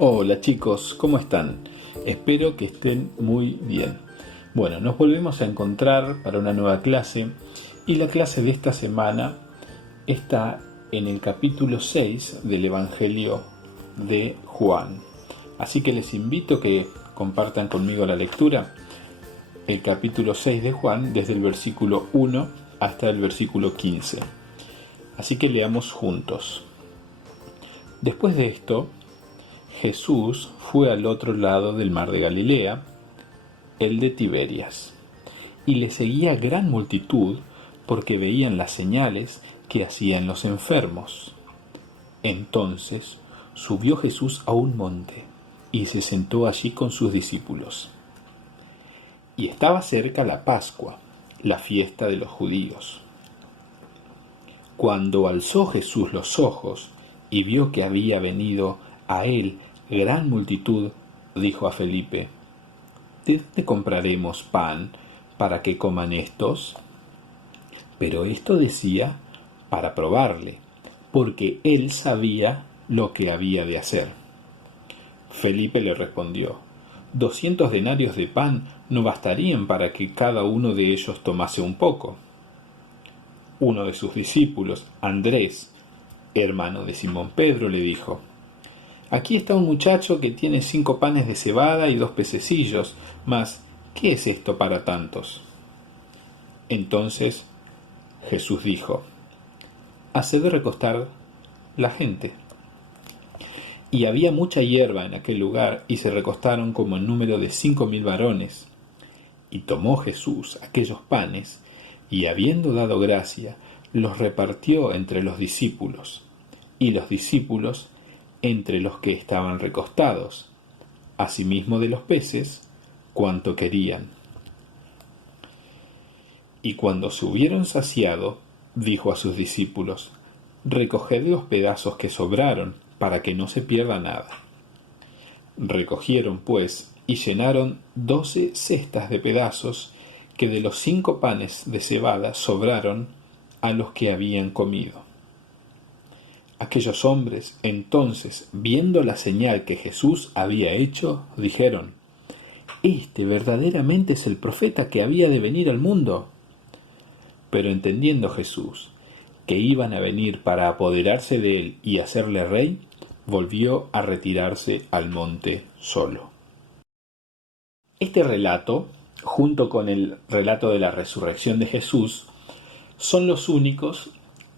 Hola chicos, ¿cómo están? Espero que estén muy bien. Bueno, nos volvemos a encontrar para una nueva clase y la clase de esta semana está en el capítulo 6 del Evangelio de Juan. Así que les invito a que compartan conmigo la lectura, el capítulo 6 de Juan desde el versículo 1 hasta el versículo 15. Así que leamos juntos. Después de esto, Jesús fue al otro lado del mar de Galilea, el de Tiberias, y le seguía gran multitud porque veían las señales que hacían los enfermos. Entonces subió Jesús a un monte y se sentó allí con sus discípulos. Y estaba cerca la Pascua, la fiesta de los judíos. Cuando alzó Jesús los ojos y vio que había venido a él gran multitud, dijo a Felipe: ¿De dónde compraremos pan para que coman estos? Pero esto decía para probarle, porque él sabía lo que había de hacer. Felipe le respondió: 200 denarios de pan no bastarían para que cada uno de ellos tomase un poco. Uno de sus discípulos, Andrés, hermano de Simón Pedro, le dijo: Aquí está un muchacho que tiene 5 panes de cebada y 2 pececillos, mas ¿qué es esto para tantos? Entonces Jesús dijo: Haced recostar la gente. Y había mucha hierba en aquel lugar, y se recostaron como en número de 5.000 varones. Y tomó Jesús aquellos panes, y habiendo dado gracia, los repartió entre los discípulos, y los discípulos entre los que estaban recostados, asimismo de los peces, cuanto querían. Y cuando se hubieron saciado, dijo a sus discípulos: Recoged los pedazos que sobraron, para que no se pierda nada. Recogieron, pues, y llenaron 12 cestas de pedazos que de los 5 panes de cebada sobraron a los que habían comido. Aquellos hombres, entonces, viendo la señal que Jesús había hecho, dijeron: Este verdaderamente es el profeta que había de venir al mundo. Pero entendiendo Jesús que iban a venir para apoderarse de él y hacerle rey, volvió a retirarse al monte solo. Este relato, junto con el relato de la resurrección de Jesús, son los únicos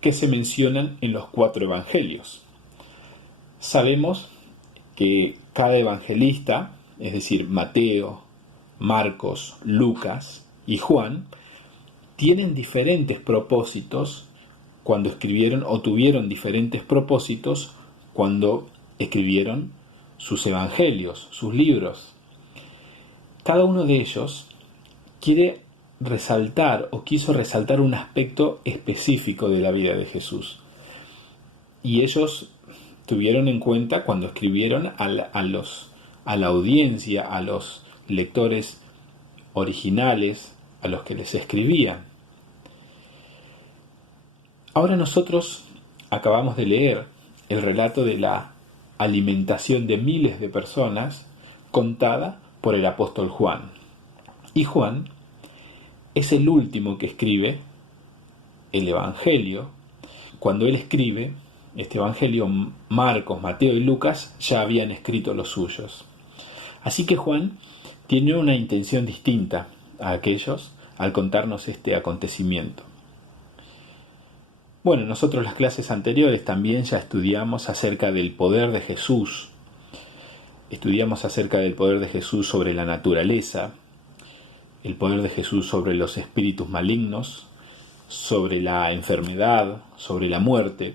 que se mencionan en los 4 evangelios. Sabemos que cada evangelista, es decir, Mateo, Marcos, Lucas y Juan, tienen diferentes propósitos cuando escribieron, o tuvieron diferentes propósitos cuando escribieron sus evangelios, sus libros. Cada uno de ellos quiere resaltar o quiso resaltar un aspecto específico de la vida de Jesús. Y ellos tuvieron en cuenta cuando escribieron a la audiencia, a los lectores originales, a los que les escribían. Ahora nosotros acabamos de leer el relato de la alimentación de miles de personas contada por el apóstol Juan. Y Juan es el último que escribe el Evangelio. Cuando él escribe este Evangelio, Marcos, Mateo y Lucas ya habían escrito los suyos. Así que Juan tiene una intención distinta a aquellos al contarnos este acontecimiento. Bueno, nosotros las clases anteriores también ya estudiamos acerca del poder de Jesús. Estudiamos acerca del poder de Jesús sobre la naturaleza, el poder de Jesús sobre los espíritus malignos, sobre la enfermedad, sobre la muerte.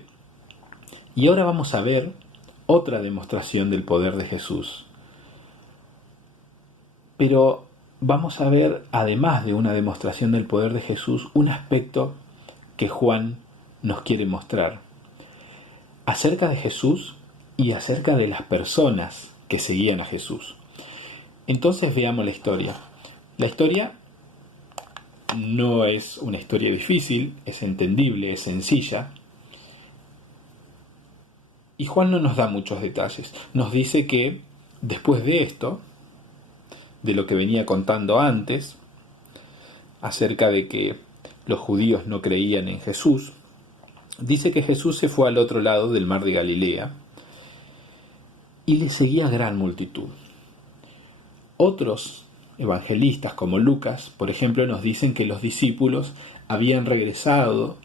Y ahora vamos a ver otra demostración del poder de Jesús. Pero vamos a ver, además de una demostración del poder de Jesús, un aspecto que Juan nos quiere mostrar acerca de Jesús y acerca de las personas que seguían a Jesús. Entonces veamos la historia. La historia no es una historia difícil, es entendible, es sencilla. Y Juan no nos da muchos detalles. Nos dice que después de esto, de lo que venía contando antes, acerca de que los judíos no creían en Jesús, dice que Jesús se fue al otro lado del mar de Galilea y le seguía gran multitud. Otros evangelistas, como Lucas, por ejemplo, nos dicen que los discípulos habían regresado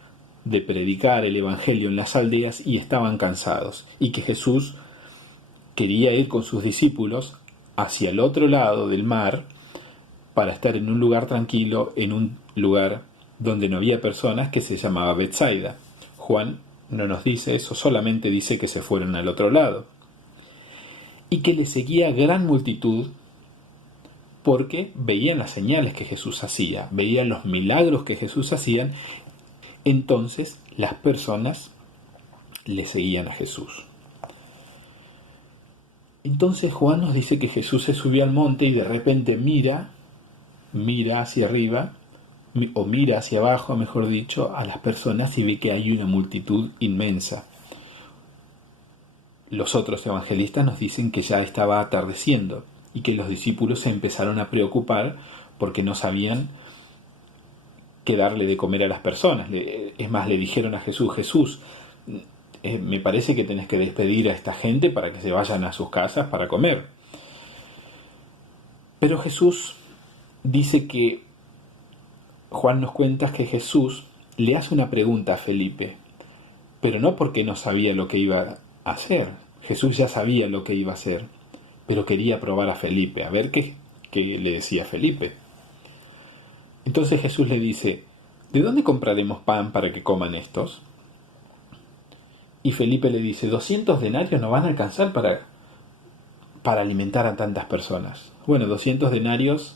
de predicar el evangelio en las aldeas y estaban cansados, y que Jesús quería ir con sus discípulos hacia el otro lado del mar para estar en un lugar tranquilo, en un lugar donde no había personas, que se llamaba Betsaida. Juan no nos dice eso, solamente dice que se fueron al otro lado. Y que le seguía gran multitud porque veían las señales que Jesús hacía, veían los milagros que Jesús hacía. Entonces las personas le seguían a Jesús. Entonces Juan nos dice que Jesús se subió al monte y de repente mira hacia arriba, o mira hacia abajo, mejor dicho, a las personas y ve que hay una multitud inmensa. Los otros evangelistas nos dicen que ya estaba atardeciendo y que los discípulos se empezaron a preocupar porque no sabían qué darle de comer a las personas. Es más, le dijeron a Jesús: Jesús, me parece que tenés que despedir a esta gente para que se vayan a sus casas para comer. Pero Jesús dice que, Juan nos cuenta que Jesús le hace una pregunta a Felipe, pero no porque no sabía lo que iba a hacer. Jesús ya sabía lo que iba a hacer, pero quería probar a Felipe, a ver qué le decía Felipe. Entonces Jesús le dice: ¿de dónde compraremos pan para que coman estos? Y Felipe le dice: 200 denarios no van a alcanzar para alimentar a tantas personas. Bueno, 200 denarios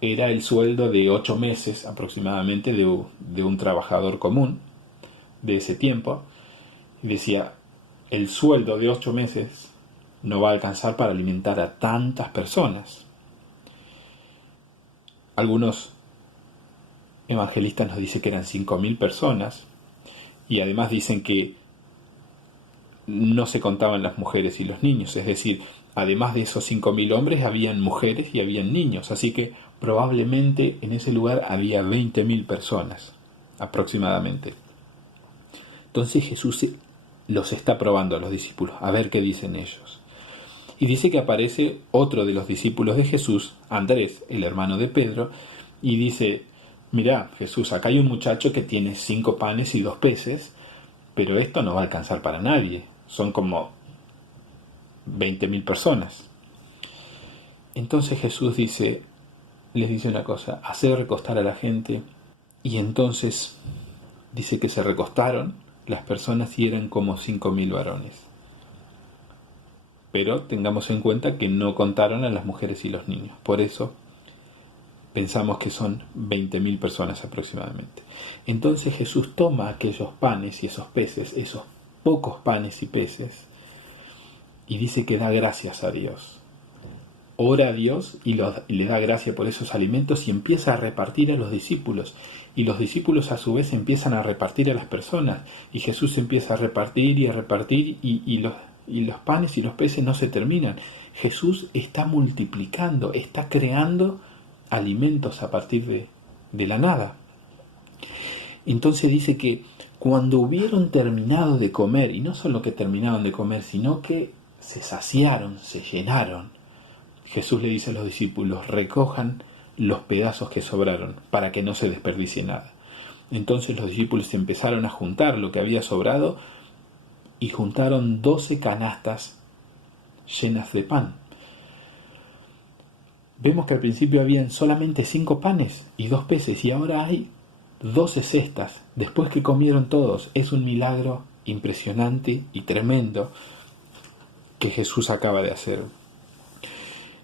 era el sueldo de 8 meses aproximadamente de un trabajador común de ese tiempo. Y decía: el sueldo de 8 meses no va a alcanzar para alimentar a tantas personas. Algunos evangelistas nos dicen que eran 5.000 personas, y además dicen que no se contaban las mujeres y los niños, es decir, además de esos 5.000 hombres habían mujeres y habían niños, así que probablemente en ese lugar había 20.000 personas aproximadamente. Entonces Jesús los está probando a los discípulos, a ver qué dicen ellos. Y dice que aparece otro de los discípulos de Jesús, Andrés, el hermano de Pedro, y dice: mirá, Jesús, acá hay un muchacho que tiene 5 panes y 2 peces, pero esto no va a alcanzar para nadie, son como 20.000 personas. Entonces Jesús les dice una cosa: hacer recostar a la gente. Y entonces dice que se recostaron las personas y eran como 5.000 varones. Pero tengamos en cuenta que no contaron a las mujeres y los niños. Por eso pensamos que son 20.000 personas aproximadamente. Entonces Jesús toma aquellos panes y esos peces, esos pocos panes y peces, y dice que da gracias a Dios. Ora a Dios y le da gracia por esos alimentos y empieza a repartir a los discípulos. Y los discípulos a su vez empiezan a repartir a las personas. Y Jesús empieza a repartir y a repartir y los panes y los peces no se terminan. Jesús está multiplicando, está creando alimentos a partir de la nada. Entonces dice que cuando hubieron terminado de comer, y no solo que terminaron de comer, sino que se saciaron, se llenaron, Jesús le dice a los discípulos: recojan los pedazos que sobraron para que no se desperdicie nada. Entonces los discípulos empezaron a juntar lo que había sobrado y juntaron 12 canastas llenas de pan. Vemos que al principio habían solamente 5 panes y 2 peces y ahora hay 12 cestas después que comieron todos. Es un milagro impresionante y tremendo que Jesús acaba de hacer.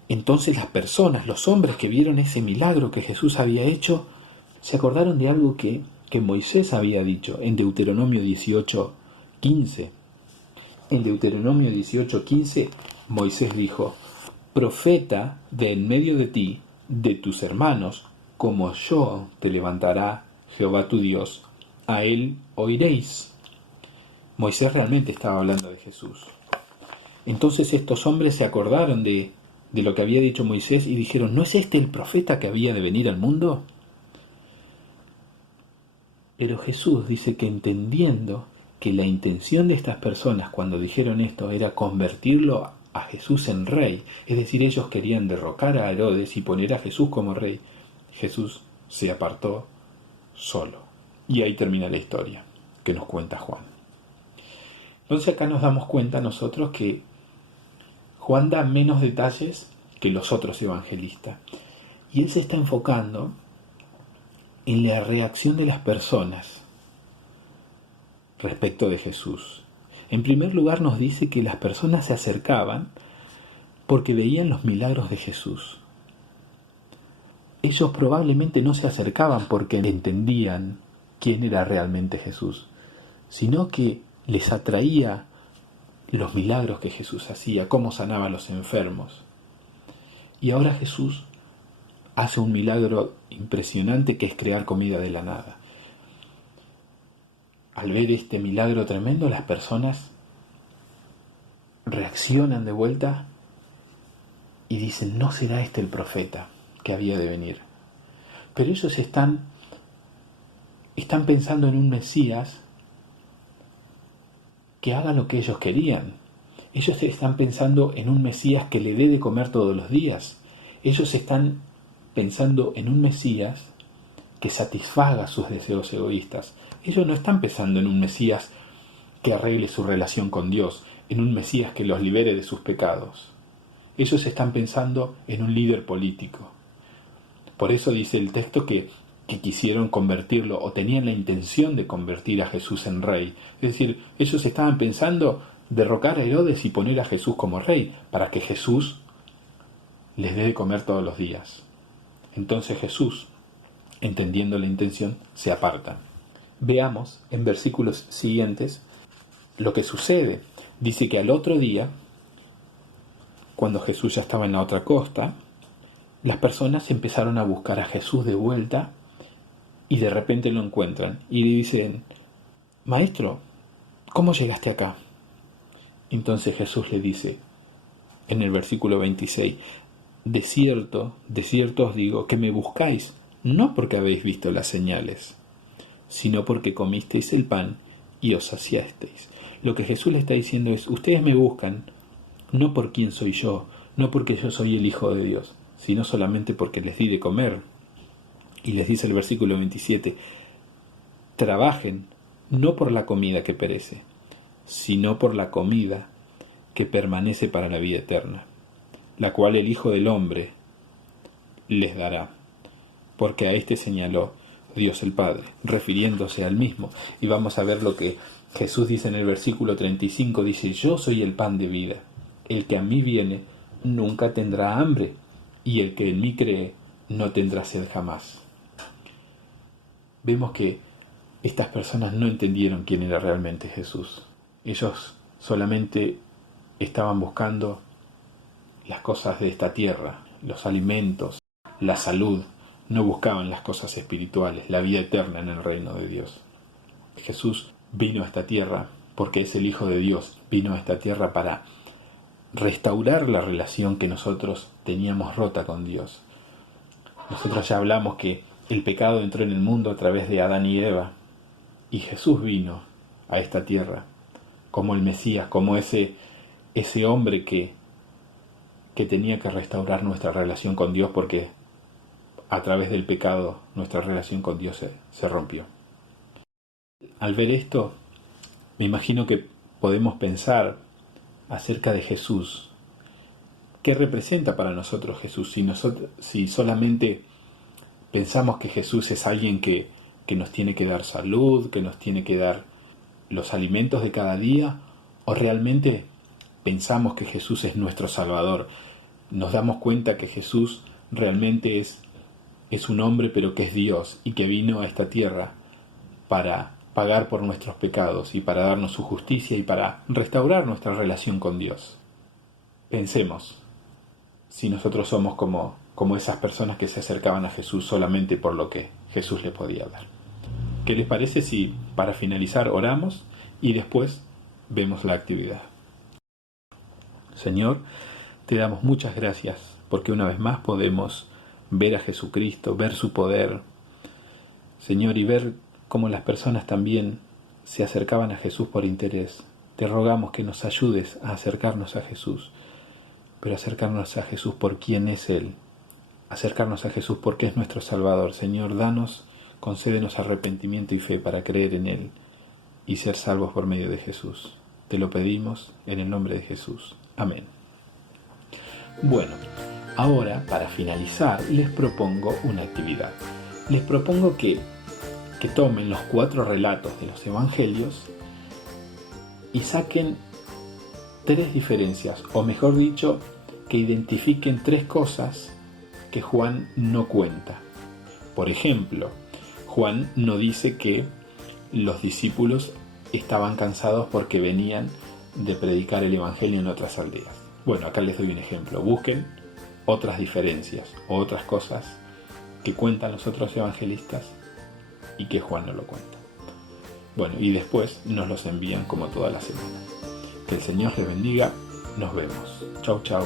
Entonces las personas, los hombres que vieron ese milagro que Jesús había hecho, se acordaron de algo que Moisés había dicho en Deuteronomio 18:15. En Deuteronomio 18:15 Moisés dijo: profeta de en medio de ti, de tus hermanos, como yo te levantará Jehová tu Dios, a él oiréis. Moisés realmente estaba hablando de Jesús. Entonces estos hombres se acordaron de lo que había dicho Moisés y dijeron, ¿no es este el profeta que había de venir al mundo? Pero Jesús dice que entendiendo que la intención de estas personas cuando dijeron esto era convertirlo a Jesús en rey, es decir, ellos querían derrocar a Herodes y poner a Jesús como rey, Jesús se apartó solo. Y ahí termina la historia que nos cuenta Juan. Entonces acá nos damos cuenta nosotros que Juan da menos detalles que los otros evangelistas. Y él se está enfocando en la reacción de las personas respecto de Jesús. En primer lugar nos dice que las personas se acercaban porque veían los milagros de Jesús. Ellos probablemente no se acercaban porque entendían quién era realmente Jesús, sino que les atraía los milagros que Jesús hacía, cómo sanaba a los enfermos. Y ahora Jesús hace un milagro impresionante que es crear comida de la nada. Al ver este milagro tremendo, las personas reaccionan de vuelta y dicen, ¿no será este el profeta que había de venir? Pero ellos están pensando en un Mesías que haga lo que ellos querían. Ellos están pensando en un Mesías que le dé de comer todos los días. Ellos están pensando en un Mesías que satisfaga sus deseos egoístas. Ellos no están pensando en un Mesías que arregle su relación con Dios, en un Mesías que los libere de sus pecados. Ellos están pensando en un líder político. Por eso dice el texto que quisieron convertirlo o tenían la intención de convertir a Jesús en rey. Es decir, ellos estaban pensando derrocar a Herodes y poner a Jesús como rey para que Jesús les dé de comer todos los días. Entonces Jesús, entendiendo la intención, se aparta. Veamos en versículos siguientes lo que sucede. Dice que al otro día, cuando Jesús ya estaba en la otra costa, las personas empezaron a buscar a Jesús de vuelta y de repente lo encuentran y le dicen, Maestro, ¿cómo llegaste acá? Entonces Jesús le dice en el versículo 26, de cierto os digo que me buscáis, no porque habéis visto las señales, sino porque comisteis el pan y os saciasteis. Lo que Jesús le está diciendo es, ustedes me buscan no por quién soy yo, no porque yo soy el Hijo de Dios, sino solamente porque les di de comer. Y les dice el versículo 27, trabajen no por la comida que perece, sino por la comida que permanece para la vida eterna, la cual el Hijo del Hombre les dará, porque a éste señaló Dios el Padre, refiriéndose al mismo. Y vamos a ver lo que Jesús dice en el versículo 35, dice, yo soy el pan de vida, el que a mí viene nunca tendrá hambre, y el que en mí cree no tendrá sed jamás. Vemos que estas personas no entendieron quién era realmente Jesús. Ellos solamente estaban buscando las cosas de esta tierra, los alimentos, la salud. No buscaban las cosas espirituales, la vida eterna en el reino de Dios. Jesús vino a esta tierra porque es el Hijo de Dios. Vino a esta tierra para restaurar la relación que nosotros teníamos rota con Dios. Nosotros ya hablamos que el pecado entró en el mundo a través de Adán y Eva, y Jesús vino a esta tierra como el Mesías, como ese hombre que tenía que restaurar nuestra relación con Dios, porque a través del pecado nuestra relación con Dios se rompió. Al ver esto, me imagino que podemos pensar acerca de Jesús. ¿Qué representa para nosotros Jesús? Si solamente pensamos que Jesús es alguien que nos tiene que dar salud, que nos tiene que dar los alimentos de cada día, o realmente pensamos que Jesús es nuestro Salvador. Nos damos cuenta que Jesús realmente es un hombre, pero que es Dios, y que vino a esta tierra para pagar por nuestros pecados y para darnos su justicia y para restaurar nuestra relación con Dios. Pensemos si nosotros somos como esas personas que se acercaban a Jesús solamente por lo que Jesús le podía dar. ¿Qué les parece si para finalizar oramos y después vemos la actividad. Señor, te damos muchas gracias porque una vez más podemos ver a Jesucristo, ver su poder, Señor, y ver cómo las personas también se acercaban a Jesús por interés. Te rogamos que nos ayudes a acercarnos a Jesús, pero acercarnos a Jesús por quién es Él, acercarnos a Jesús porque es nuestro Salvador. Señor, concédenos arrepentimiento y fe para creer en Él y ser salvos por medio de Jesús. Te lo pedimos en el nombre de Jesús. Amén. Bueno, ahora para finalizar les propongo una actividad. Les propongo que tomen los 4 relatos de los evangelios y saquen 3 diferencias, o mejor dicho, que identifiquen 3 cosas que Juan no cuenta. Por ejemplo, Juan no dice que los discípulos estaban cansados porque venían de predicar el evangelio en otras aldeas. Bueno, acá les doy un ejemplo. Busquen otras diferencias o otras cosas que cuentan los otros evangelistas y que Juan no lo cuenta. Bueno, y después nos los envían como toda la semana. Que el Señor les bendiga. Nos vemos. Chau, chau.